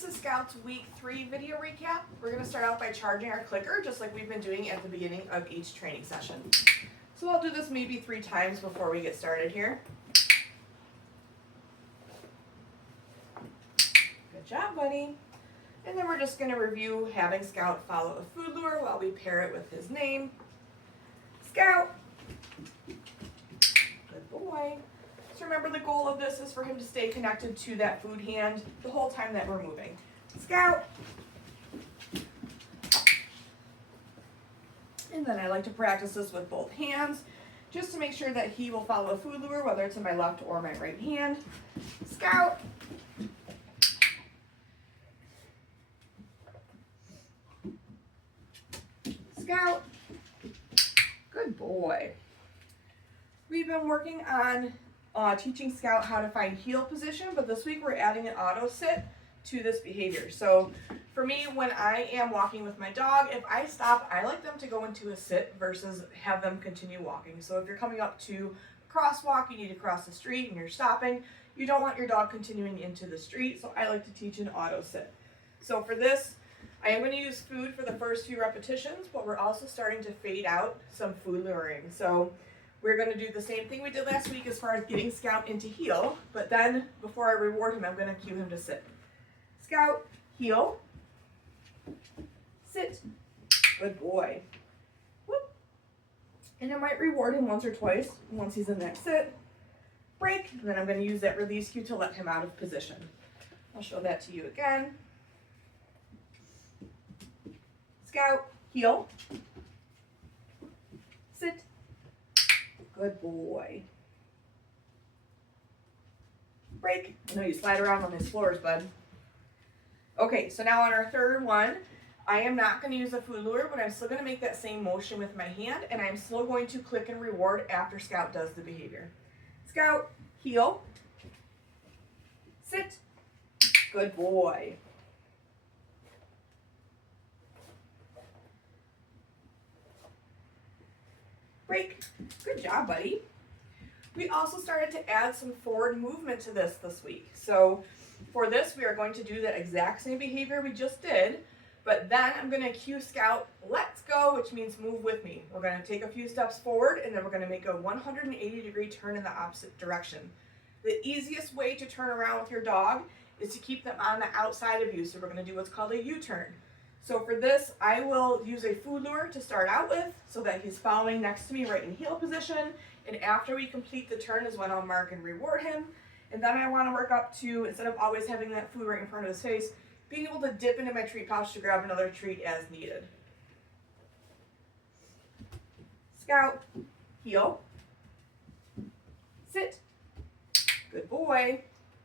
this is Scout's week 3 video recap. We're going to start out by charging our clicker, just like we've been doing at the beginning of each training session. So I'll do this maybe 3 times before we get started here. Good job, buddy. And then we're just going to review having Scout follow a food lure while we pair it with his name. Scout. Good boy. So remember, the goal of this is for him to stay connected to that food hand the whole time that we're moving. Scout. And then I like to practice this with both hands, just to make sure that he will follow a food lure, whether it's in my left or my right hand. Scout. Scout. Good boy. We've been working on teaching Scout how to find heel position, but this week we're adding an auto sit to this behavior. So for me, when I am walking with my dog, if I stop, I like them to go into a sit versus have them continue walking. So if you're coming up to a crosswalk, you need to cross the street and you're stopping, you don't want your dog continuing into the street, so I like to teach an auto sit. So for this, I am going to use food for the first few repetitions, but we're also starting to fade out some food luring. So we're going to do the same thing we did last week as far as getting Scout into heel, but then before I reward him, I'm going to cue him to sit. Scout, heel, sit, good boy. Whoop. And I might reward him once or twice once he's in that sit, break, and then I'm going to use that release cue to let him out of position. I'll show that to you again. Scout, heel, sit, good boy. Break. I know you slide around on his floors, bud. Okay, so now on our third one, I am not going to use a food lure, but I'm still going to make that same motion with my hand, and I'm still going to click and reward after Scout does the behavior. Scout, heel, sit, good boy. Break. Good job, buddy. We also started to add some forward movement to this week. So for this, we are going to do the exact same behavior we just did, but then I'm going to cue Scout, let's go, which means move with me. We're going to take a few steps forward, and then we're going to make a 180-degree turn in the opposite direction. The easiest way to turn around with your dog is to keep them on the outside of you. So we're going to do what's called a U-turn. So for this, I will use a food lure to start out with so that he's following next to me right in heel position. And after we complete the turn is when I'll mark and reward him. And then I want to work up to, instead of always having that food right in front of his face, being able to dip into my treat pouch to grab another treat as needed. Scout, heel, sit, good boy.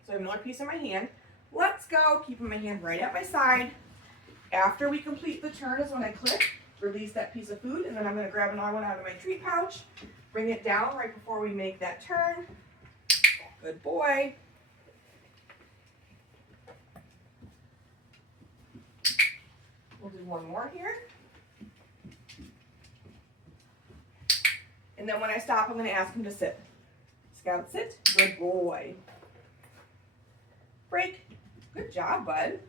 So I have another piece in my hand. Let's go, keeping my hand right at my side. After we complete the turn is when I click, release that piece of food, and then I'm going to grab another one out of my treat pouch, bring it down right before we make that turn. Good boy. We'll do one more here. And then when I stop, I'm going to ask him to sit. Scout, sit. Good boy. Break. Good job, bud.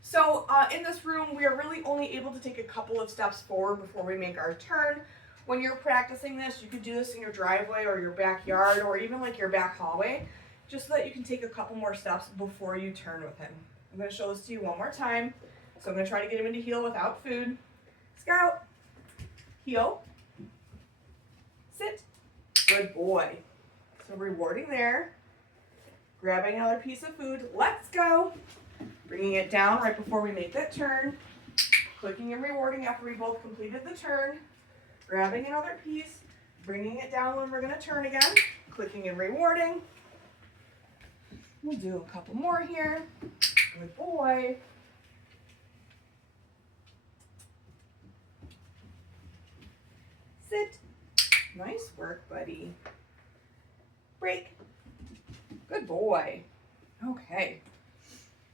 So in this room, we are really only able to take a couple of steps forward before we make our turn. When you're practicing this, you could do this in your driveway or your backyard or even like your back hallway, just so that you can take a couple more steps before you turn with him. I'm going to show this to you one more time. So I'm going to try to get him into heel without food. Scout, heel, sit, good boy. So rewarding there, grabbing another piece of food, let's go. Bringing it down right before we make that turn, clicking and rewarding after we both completed the turn, grabbing another piece, bringing it down when we're going to turn again, clicking and rewarding. We'll do a couple more here. Good boy. Sit. Nice work, buddy. Break. Good boy. Okay.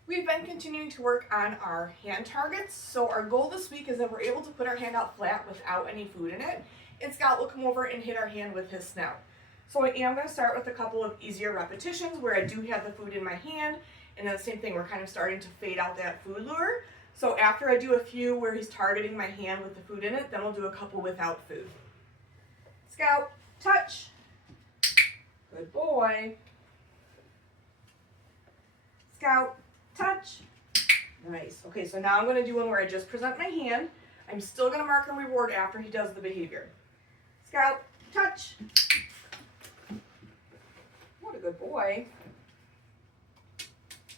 We've been continuing to work on our hand targets. So our goal this week is that we're able to put our hand out flat without any food in it. And Scout will come over and hit our hand with his snout. So I am going to start with a couple of easier repetitions where I do have the food in my hand And then the same thing, we're kind of starting to fade out that food lure. So after I do a few where he's targeting my hand with the food in it, then we'll do a couple without food. Scout, touch. Good boy. Scout, touch. Nice. Okay, so now I'm going to do one where I just present my hand. I'm still going to mark and reward after he does the behavior. Scout, touch. What a good boy.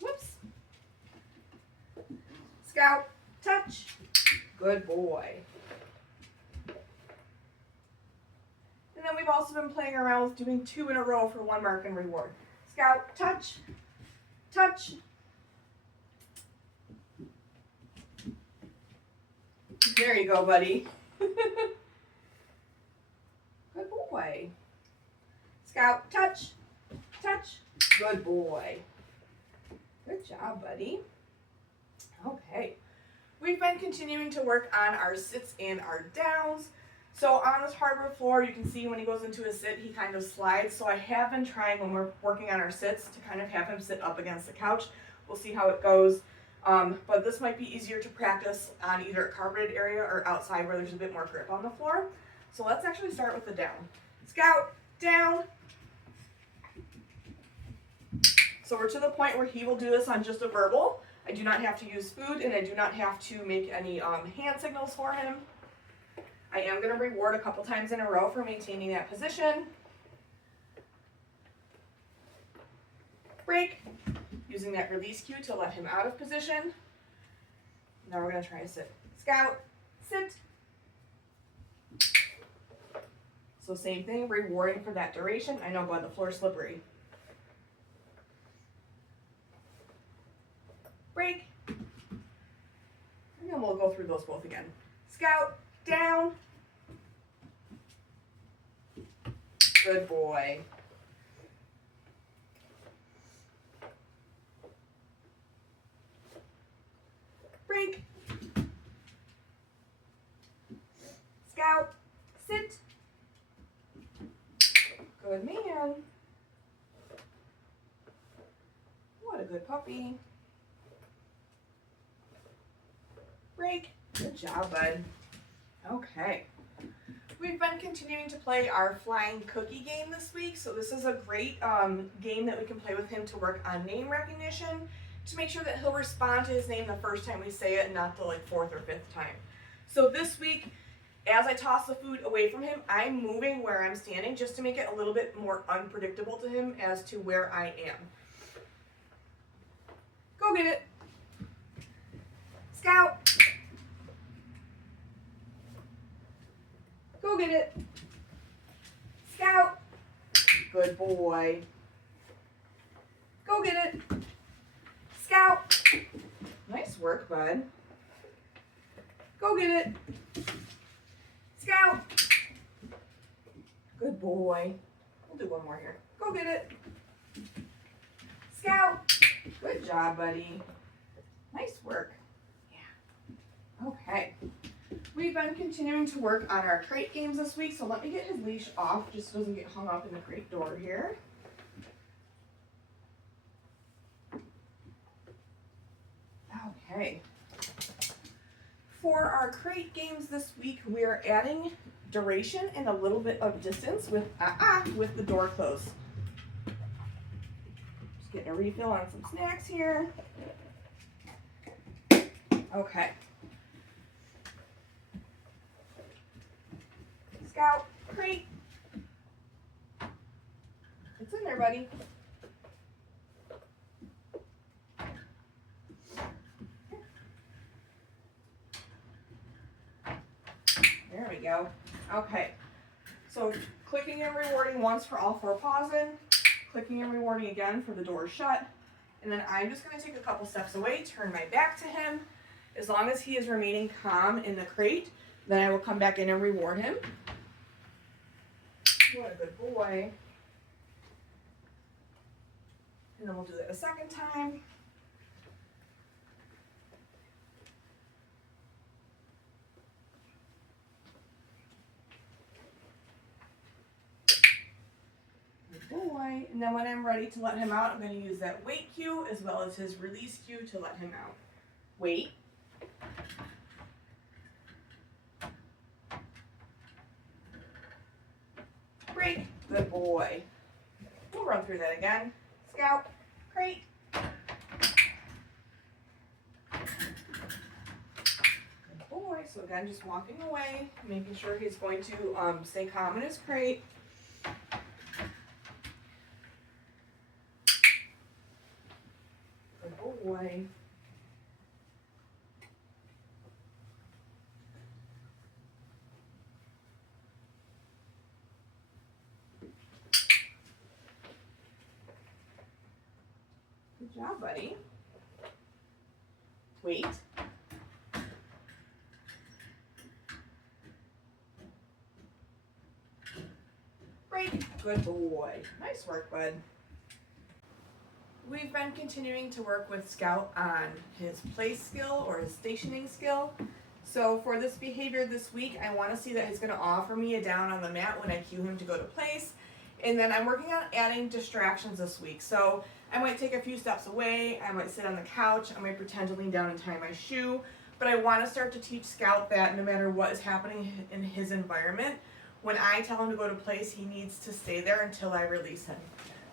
Whoops. Scout, touch. Good boy. And then we've also been playing around with doing 2 in a row for 1 mark and reward. Scout, touch, touch. There you go, buddy. Good boy. Scout, touch, touch. Good boy. Good job, buddy. Okay. We've been continuing to work on our sits and our downs. So on this hardwood floor, you can see when he goes into a sit, he kind of slides. So I have been trying when we're working on our sits to kind of have him sit up against the couch. We'll see how it goes. But this might be easier to practice on either a carpeted area or outside where there's a bit more grip on the floor. So let's actually start with the down. Scout, down. So we're to the point where he will do this on just a verbal. I do not have to use food and I do not have to make any hand signals for him. I am going to reward a couple times in a row for maintaining that position. Break, using that release cue to let him out of position. Now we're going to try to sit. Scout, sit. So same thing, rewarding for that duration. I know, bud, the floor's slippery. Break. And then we'll go through those both again. Scout, down. Good boy. Break. Scout, sit. Good man. What a good puppy. Break. Good job, bud. Okay. We've been continuing to play our flying cookie game this week. So this is a great game that we can play with him to work on name recognition, to make sure that he'll respond to his name the first time we say it and not the 4th or 5th time. So this week, as I toss the food away from him, I'm moving where I'm standing just to make it a little bit more unpredictable to him as to where I am. Go get it. Scout. Go get it. Scout. Good boy. Go get it. Scout. Nice work, bud. Go get it. Scout. Good boy. We'll do one more here. Go get it. Scout. Good job, buddy. Nice work. Yeah. Okay. We've been continuing to work on our crate games this week, so let me get his leash off just so it doesn't get hung up in the crate door here. Okay. For our crate games this week, we are adding duration and a little bit of distance with the door closed. Just getting a refill on some snacks here. Okay. Scout, crate. It's in there, buddy. There we go. Okay. So clicking and rewarding once for all 4 paws in, clicking and rewarding again for the door shut, and then I'm just going to take a couple steps away, turn my back to him. As long as he is remaining calm in the crate, then I will come back in and reward him. What a good boy. And then we'll do that a second time. Good boy. boy. And then when I'm ready to let him out, I'm going to use that wait cue as well as his release cue to let him out. Wait. Break. Good boy. We'll run through that again. Scout. Crate. Good boy. So again, just walking away, making sure he's going to stay calm in his crate. Good boy. Good job, buddy. Wait. Break. Good boy. Nice work, bud. We've been continuing to work with Scout on his place skill or his stationing skill. So for this behavior this week, I want to see that he's going to offer me a down on the mat when I cue him to go to place. And then I'm working on adding distractions this week. So I might take a few steps away, I might sit on the couch, I might pretend to lean down and tie my shoe. But I want to start to teach Scout that no matter what is happening in his environment, when I tell him to go to place, he needs to stay there until I release him.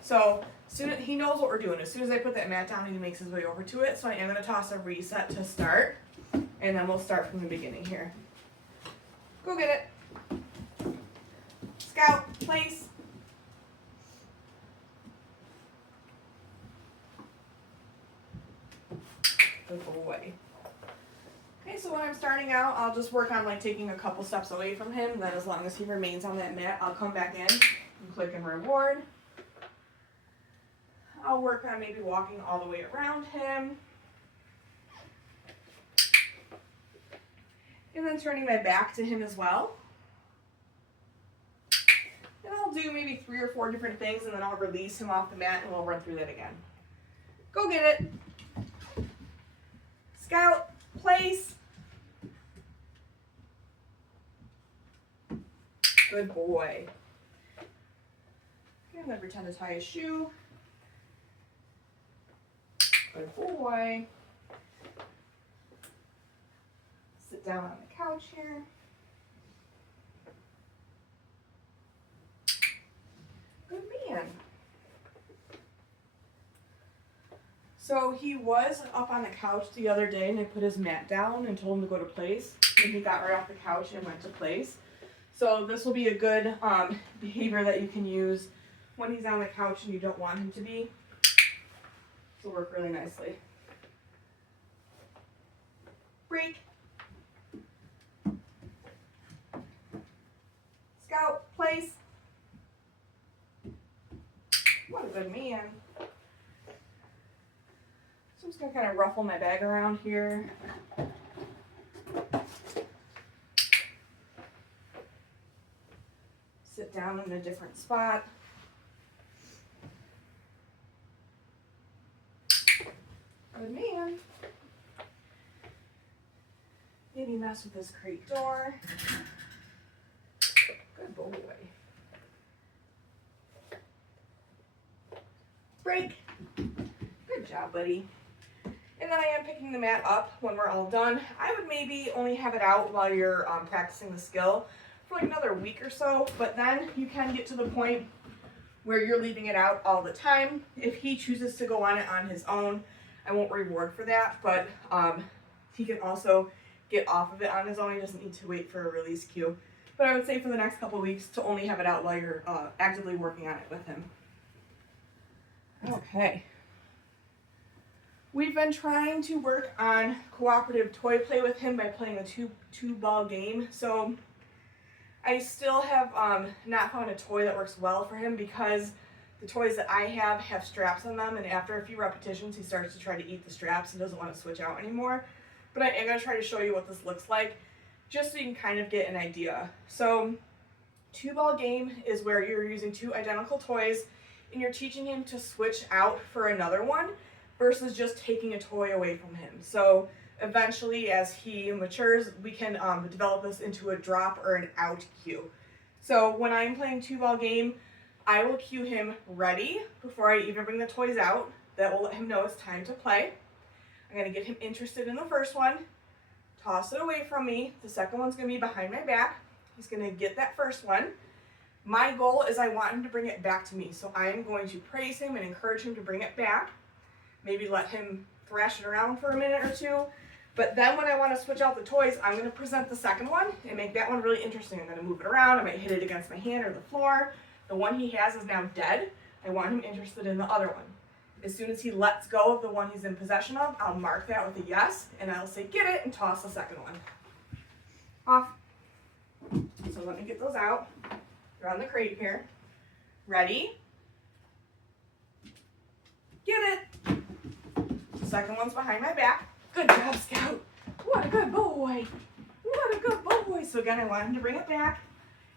So soon he knows what we're doing. As soon as I put that mat down, he makes his way over to it. So I am going to toss a reset to start, and then we'll start from the beginning here. Go get it. Scout, place. Good boy. Okay, so when I'm starting out, I'll just work on like taking a couple steps away from him. Then as long as he remains on that mat, I'll come back in and click and reward. I'll work on maybe walking all the way around him. And then turning my back to him as well. And I'll do maybe 3 or 4 different things, and then I'll release him off the mat and we'll run through that again. Go get it. Scout, place. Good boy. And then pretend to tie a shoe. Good boy. Sit down on the couch here. Good man. So he was up on the couch the other day and I put his mat down and told him to go to place. And he got right off the couch and went to place. So this will be a good behavior that you can use when he's on the couch and you don't want him to be. This will work really nicely. Break. Scout, place. What a good man. So I'm just going to kind of ruffle my bag around here. Sit down in a different spot. Good man. Maybe mess with this crate door. Good boy. Break. Good job, buddy. And then I am picking the mat up when we're all done. I would maybe only have it out while you're practicing the skill for like another week or so, but then you can get to the point where you're leaving it out all the time. If he chooses to go on it on his own, I won't reward for that, but he can also get off of it on his own. He doesn't need to wait for a release cue. But I would say for the next couple of weeks to only have it out while you're actively working on it with him. Okay. We've been trying to work on cooperative toy play with him by playing a two-ball game. So I still have not found a toy that works well for him because the toys that I have straps on them, and after a few repetitions, he starts to try to eat the straps and doesn't want to switch out anymore. But I am going to try to show you what this looks like, just so you can kind of get an idea. So, two-ball game is where you're using 2 identical toys, and you're teaching him to switch out for another one, versus just taking a toy away from him. So, eventually, as he matures, we can develop this into a drop or an out cue. So, when I'm playing two-ball game, I will cue him ready before I even bring the toys out. That will let him know it's time to play. I'm going to get him interested in the first one, toss it away from me. The second one's going to be behind my back. He's going to get that first one. My goal is I want him to bring it back to me, so I am going to praise him and encourage him to bring it back. Maybe let him thrash it around for a minute or two. But then when I want to switch out the toys, I'm going to present the second one and make that one really interesting. I'm going to move it around. I might hit it against my hand or the floor. The one he has is now dead. I want him interested in the other one. As soon as he lets go of the one he's in possession of, I'll mark that with a yes, and I'll say get it and toss the second one. Off. So let me get those out. They're on the crate here. Ready? Get it. The second one's behind my back. Good job, Scout. What a good boy. What a good boy. So again, I want him to bring it back.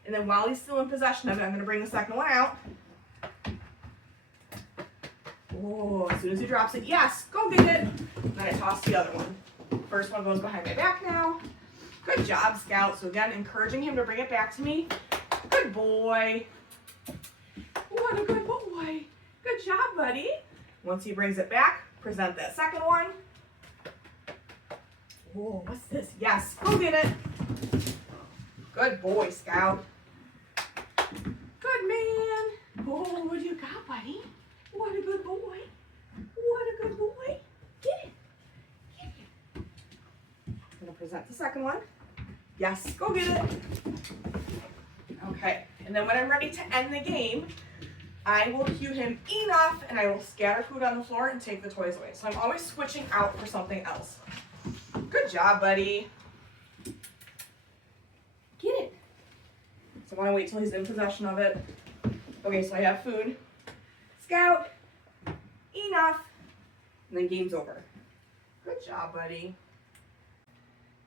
And then while he's still in possession of it, I'm going to bring the second one out. Oh, as soon as he drops it, yes, go get it. And then I toss the other one. First one goes behind my back now. Good job, Scout. So again, encouraging him to bring it back to me. Good boy. What a good boy. Good job, buddy. Once he brings it back, present that second one. Oh, what's this? Yes, go get it. Good boy, Scout. Good man. Oh, what you got, buddy? What a good boy. What a good boy. Get it. Get it. I'm going to present the second one. Yes, go get it. Okay, and then when I'm ready to end the game, I will cue him enough and I will scatter food on the floor and take the toys away. So I'm always switching out for something else. Good job, buddy. Get it. So I want to wait till he's in possession of it. Okay, so I have food. Scout, enough. And then game's over. Good job, buddy.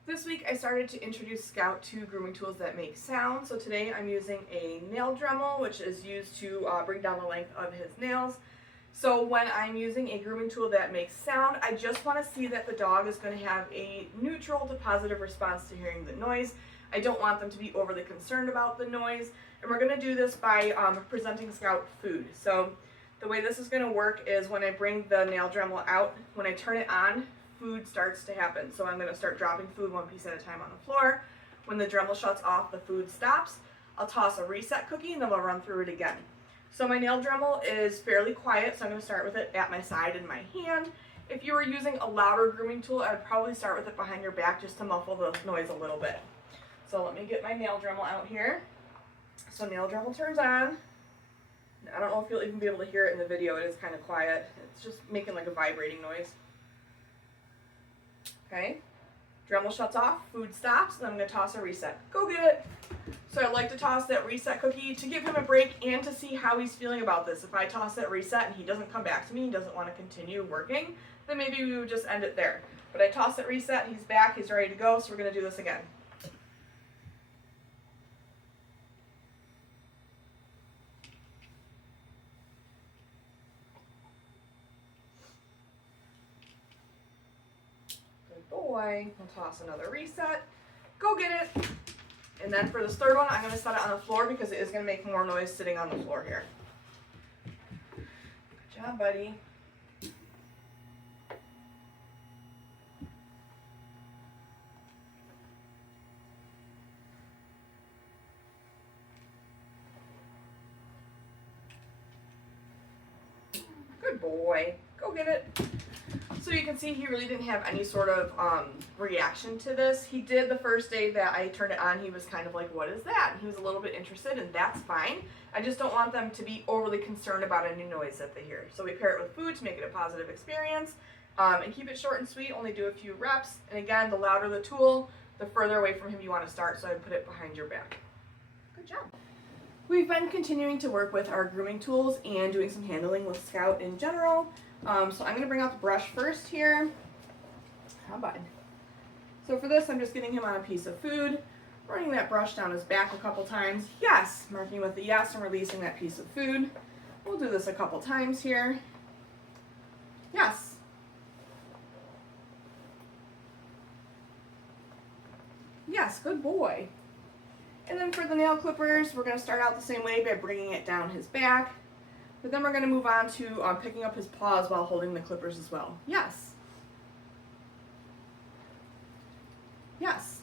This week I started to introduce Scout to grooming tools that make sound. So today I'm using a nail Dremel, which is used to bring down the length of his nails. So when I'm using a grooming tool that makes sound, I just want to see that the dog is going to have a neutral to positive response to hearing the noise. I don't want them to be overly concerned about the noise. And we're going to do this by presenting Scout food. So the way this is going to work is when I bring the nail Dremel out, when I turn it on, food starts to happen. So I'm going to start dropping food one piece at a time on the floor. When the Dremel shuts off, the food stops. I'll toss a reset cookie and then I'll run through it again. So my nail Dremel is fairly quiet, so I'm going to start with it at my side in my hand. If you were using a louder grooming tool, I would probably start with it behind your back just to muffle the noise a little bit. So let me get my nail Dremel out here. So nail Dremel turns on. I don't know if you'll even be able to hear it in the video. It is kind of quiet. It's just making like a vibrating noise. Okay, Dremel shuts off, food stops, and I'm going to toss a reset. Go get it. So I like to toss that reset cookie to give him a break and to see how he's feeling about this. If I toss that reset and he doesn't come back to me, he doesn't want to continue working, then maybe we would just end it there. But I toss that reset, he's back, he's ready to go, so we're going to do this again. Boy, I'll toss another reset. Go get it. And then for this third one, I'm going to set it on the floor because it is going to make more noise sitting on the floor here. Good job, buddy. Good boy. Go get it. So you can see he really didn't have any sort of reaction to this. He did the first day that I turned it on. He was kind of like, what is that? And he was a little bit interested, and that's fine. I just don't want them to be overly concerned about any noise that they hear. So we pair it with food to make it a positive experience and keep it short and sweet, only do a few reps. And again, the louder the tool, the further away from him you want to start, so I put it behind your back. Good job. We've been continuing to work with our grooming tools and doing some handling with Scout in general. So I'm going to bring out the brush first here. How about it? So for this, I'm just getting him on a piece of food, running that brush down his back a couple times. Yes, marking with the yes and releasing that piece of food. We'll do this a couple times here. Yes. Yes, good boy. And then for the nail clippers, we're going to start out the same way by bringing it down his back. But then we're going to move on to picking up his paws while holding the clippers as well. Yes. Yes.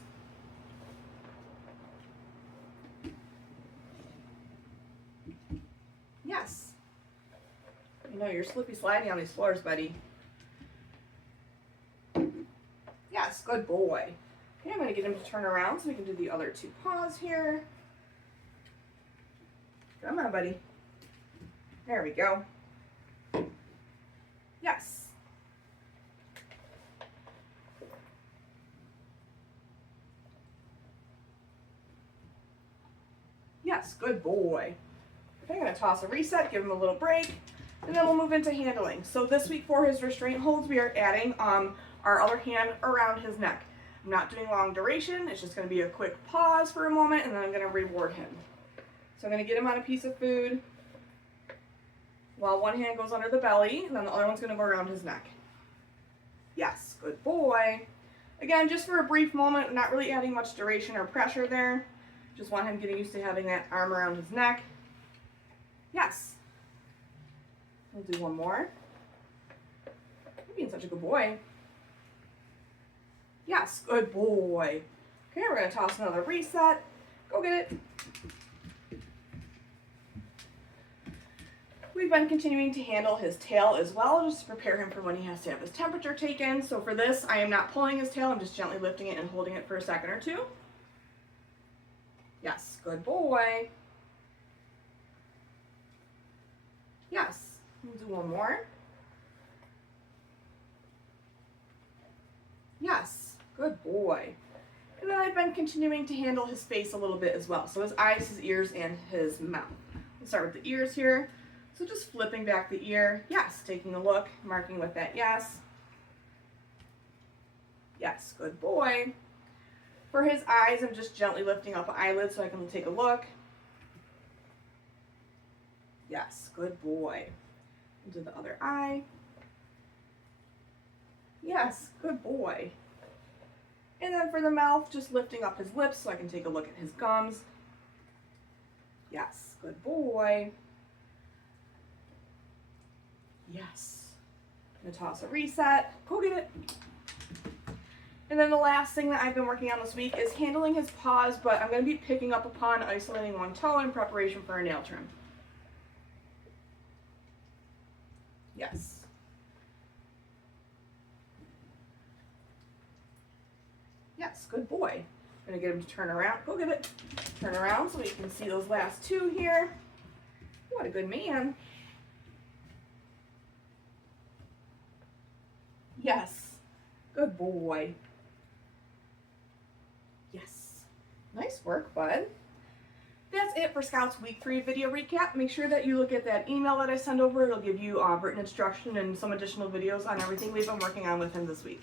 Yes. You know, you're slippy sliding on these floors, buddy. Yes, good boy. Okay, I'm going to get him to turn around so we can do the other two paws here. Come on, buddy. There we go. Yes. Yes, good boy. Okay, I'm going to toss a reset, give him a little break, and then we'll move into handling. So this week for his restraint holds, we are adding our other hand around his neck. I'm not doing long duration. It's just going to be a quick pause for a moment, and then I'm going to reward him. So I'm going to get him on a piece of food while one hand goes under the belly, and then the other one's going to go around his neck. Yes, good boy. Again, just for a brief moment, not really adding much duration or pressure there. Just want him getting used to having that arm around his neck. Yes. We'll do one more. You're being such a good boy. Yes, good boy. Okay, we're going to toss another reset. Go get it. We've been continuing to handle his tail as well, just to prepare him for when he has to have his temperature taken. So for this, I am not pulling his tail. I'm just gently lifting it and holding it for a second or two. Yes, good boy. Yes, we'll do one more. Yes, good boy. And then I've been continuing to handle his face a little bit as well. So his eyes, his ears, and his mouth. We'll start with the ears here. So just flipping back the ear. Yes, taking a look, marking with that yes. Yes, good boy. For his eyes, I'm just gently lifting up an eyelid so I can take a look. Yes, good boy. Into the other eye. Yes, good boy. And then for the mouth, just lifting up his lips so I can take a look at his gums. Yes, good boy. Yes. I'm gonna toss a reset. Go get it. And then the last thing that I've been working on this week is handling his paws, but I'm going to be picking up upon isolating one toe in preparation for a nail trim. Yes. Yes, good boy. I'm going to get him to turn around. Go get it. Turn around so we can see those last two here. What a good man. Yes. Good boy. Yes. Nice work, bud. That's it for Scout's Week 3 video recap. Make sure that you look at that email that I send over. It'll give you written instruction and some additional videos on everything we've been working on with him this week.